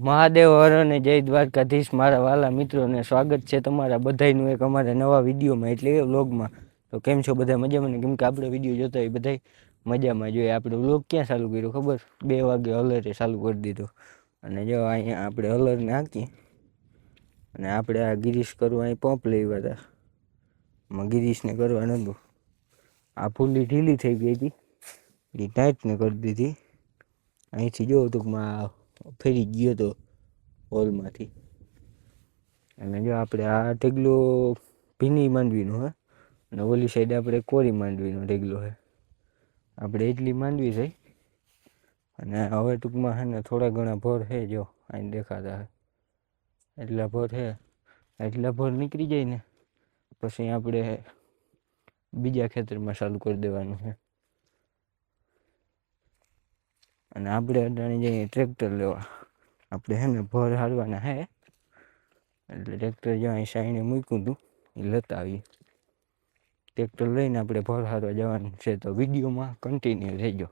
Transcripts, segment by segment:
મહાદેવ હર અને જય દ્વારકાધીશ મારા વાલા મિત્રોને સ્વાગત છે તમારા બધાયનું એક અમારા નવા વિડીયોમાં એટલે કે વ્લોગમાં. તો કેમ છો બધા મજામાં? ને કેમ કે આપણે વીડિયો જોતા હોય બધા મજામાં જોઈએ આપણે વ્લોગ ક્યાં ચાલુ કર્યો ખબર? બે વાગે હલરે ચાલુ કરી દીધો. અને જો અહીંયા આપણે હલરને હાંકી અને આપણે આ ગિરીશ કરવા અહીં પંપ લેવા હતા એમાં ગિરીશને કરવા નહોતું આ ફૂલી ઢીલી થઈ ગઈ હતી. એ ટાઈટને કરી દીધી. અહીંથી જો ટૂંકમાં ફેરી ગયો તો હોલમાંથી. અને જો આપણે આ ઢગલો ભીની માંડવીનો હે, અને ઓલી સાઈડ આપણે કોરી માંડવીનો ઢગલો છે આપણે એટલી માંડવી થઈ અને હવે ટૂંકમાં છે ને થોડા ઘણા ભોર છે જો અહીં દેખાતા હે. એટલા ભોર છે એટલા ભોર નીકળી જાય ને, પછી આપણે બીજા ખેતરમાં ચાલુ કરી દેવાનું છે અને આપણે અડાણી જઈએ ટ્રેક્ટર લેવા. આપણે હે ને ભર હારવાના હે. એટલે ટ્રેક્ટર જ્યાં સાઈને મૂક્યું હતું એ લેતા આવીએ. ટ્રેક્ટર લઈને આપણે ભર હારવા જવાનું છે, તો વિડીયોમાં કન્ટિન્યુ રહેજો.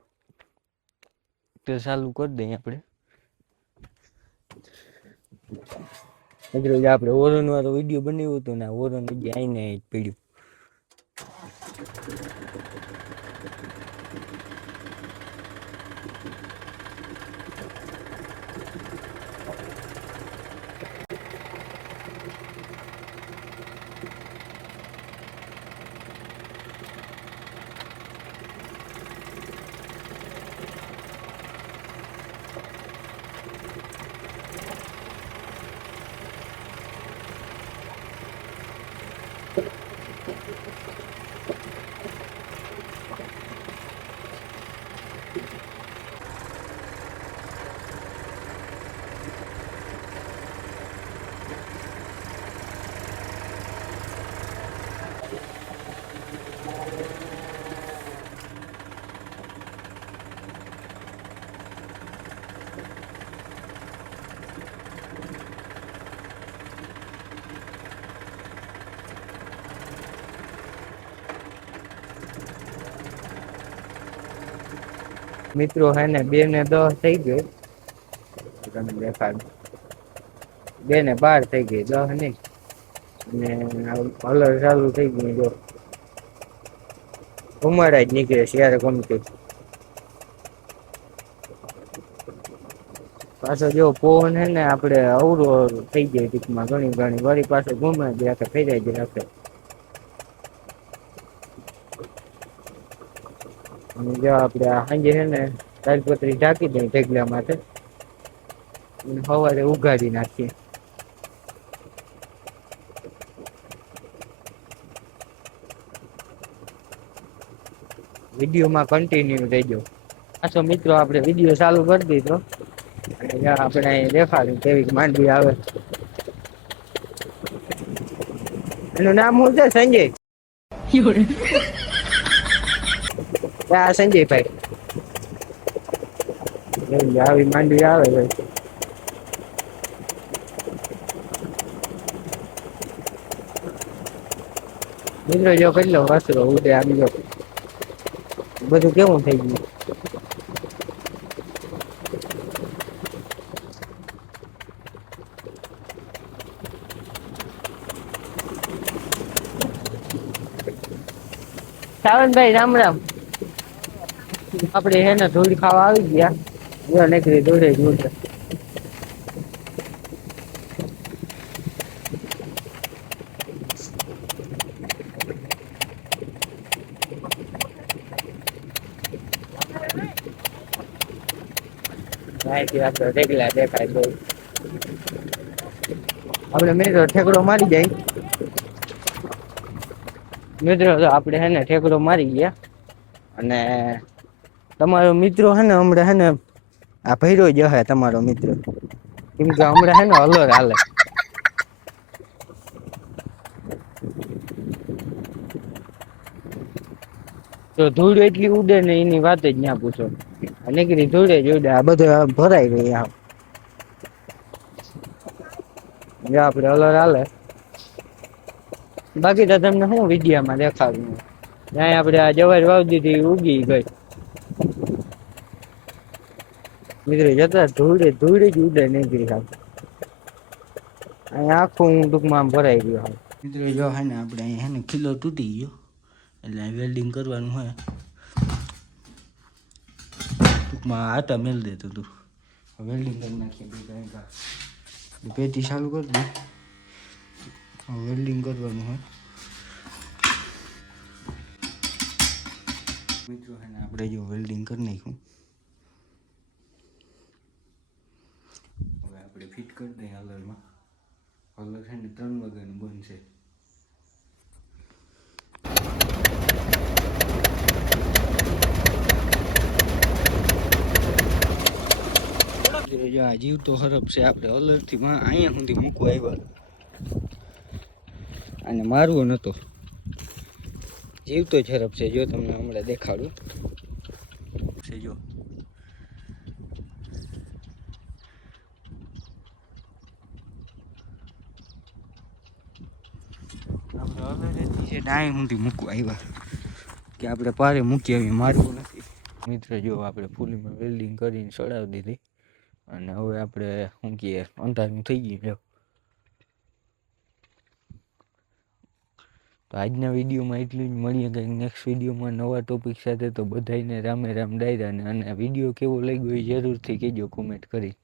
તો ચાલુ કરી દઈએ આપણે એટલે આપણે ઓરન વાળો વીડિયો બનાવ્યો હતો ને ઓરન આવીને પડ્યું. મિત્રો હે ને બે ને દસ થઈ ગયો દેખાડ બે ને બાર થઈ ગઈ દસ નહીં. અને કલર ચાલુ થઈ ગયું જો. ઉમરા જ નીકળે છે યાર ગમતી પાછો જો પવન હે ને આપણે અવરો થઈ જાય ટૂંકમાં ઘણી ઘણી. વળી પાછો ઘૂમે જ રાખે ફેરાઈ જ રાખે. અને જો આપણે સાંજે છે ને તાલપત્રી ઢાંકી દઈએ ઢગલા અને સવારે ઉગાડી નાખીએ. વિડીયોમાં કન્ટિન્યુ રહેજો પાછો મિત્રો આપણે વીડિયો ચાલુ કરી દીધો. અને આપણે અહીં દેખાડ્યું કેવી માંડવી આવે. એનું નામ શું છે સંજય? આ સંજયભાઈ એમ છે, આવી માંડવી આવે ભાઈ મિત્રો જો કેટલો વસરો ઉડે આમ જો બધું કેવું થઈ ગયું સાવનભાઈ રામ રામ આપણે હે ને ધૂળ ખાવા આવી ગયા. જો નીકળી ધૂળે માહિતી આપણે રેગલા દેખાય બહુ. આપણે મિત્રો ઠેકડો મારી જાય. મિત્રો તો આપણે હે ને ઠેકડો મારી ગયા. અને તમારો મિત્રો હે ને, હમણાં હે ને, આ ભૈરો જ હે તમારો મિત્ર. કેમ કે હમણાં હે ને હલર હાલે. તો ધૂળ એટલી ઉડે ને એની વાત જ ના પૂછો. નીકળી ધૂળે જ ઉડે, આ બધું ભરાઈ ગઈ આમ. જો આપણે હલર હાલે. બાકી તો તમને શું વિડીયામાં દેખાડું. ત્યાં આપણે આ જવાર વાવ દીધી ઉગી ગઈ. મિત્રો જતા ધૂળે ધૂળે જ ઉડે નીકળી હાવ. અહીંયા આખું હું ટૂંકમાં ભરાઈ ગયો હા મિત્રો, જો હે ને, આપણે અહીંયા હે ને ખીલો તૂટી ગયો. એટલે વેલ્ડિંગ કરવાનું હોય. ટૂંકમાં આટા મેળ દેતો તું. વેલ્ડિંગ કરી નાખીએ પેટી ચાલુ કરી દે વેલ્ડિંગ કરવાનું હોય. મિત્રો, હે ને, આપણે જો વેલ્ડિંગ કરી નાખ્યું હવે આપણે ફિટ કરી દઈએ હલરમાં. હલર છે ને ત્રણ વાગ્યાનું બનશે જો આ જીવ તો હરપ છે આપણે અલરથી માં અહીંયા સુધી મૂકવા આવ્યા અને મારવો નહોતો જીવ તો જ હરપ છે જો તમને હમણાં દેખાડું. છે જો. છે ડાય સુધી મૂકવા આવ્યા કે આપણે પારે મૂકી આવી મારવું નથી. મિત્ર જો આપણે ફૂલીમાં વેલ્ડિંગ કરીને ચડાવી દીધી અને હવે આપણે શું કહીએ, અંધારું થઈ ગયું જો તો આજના વિડીયોમાં એટલું જ. મળીએ કંઈક નેક્સ્ટ વિડીયોમાં નવા ટોપિક સાથે. તો બધાને રામે રામ ડાયરા અને વીડિયો કેવો લાગ્યો એ જરૂરથી કહેજો કોમેન્ટ કરી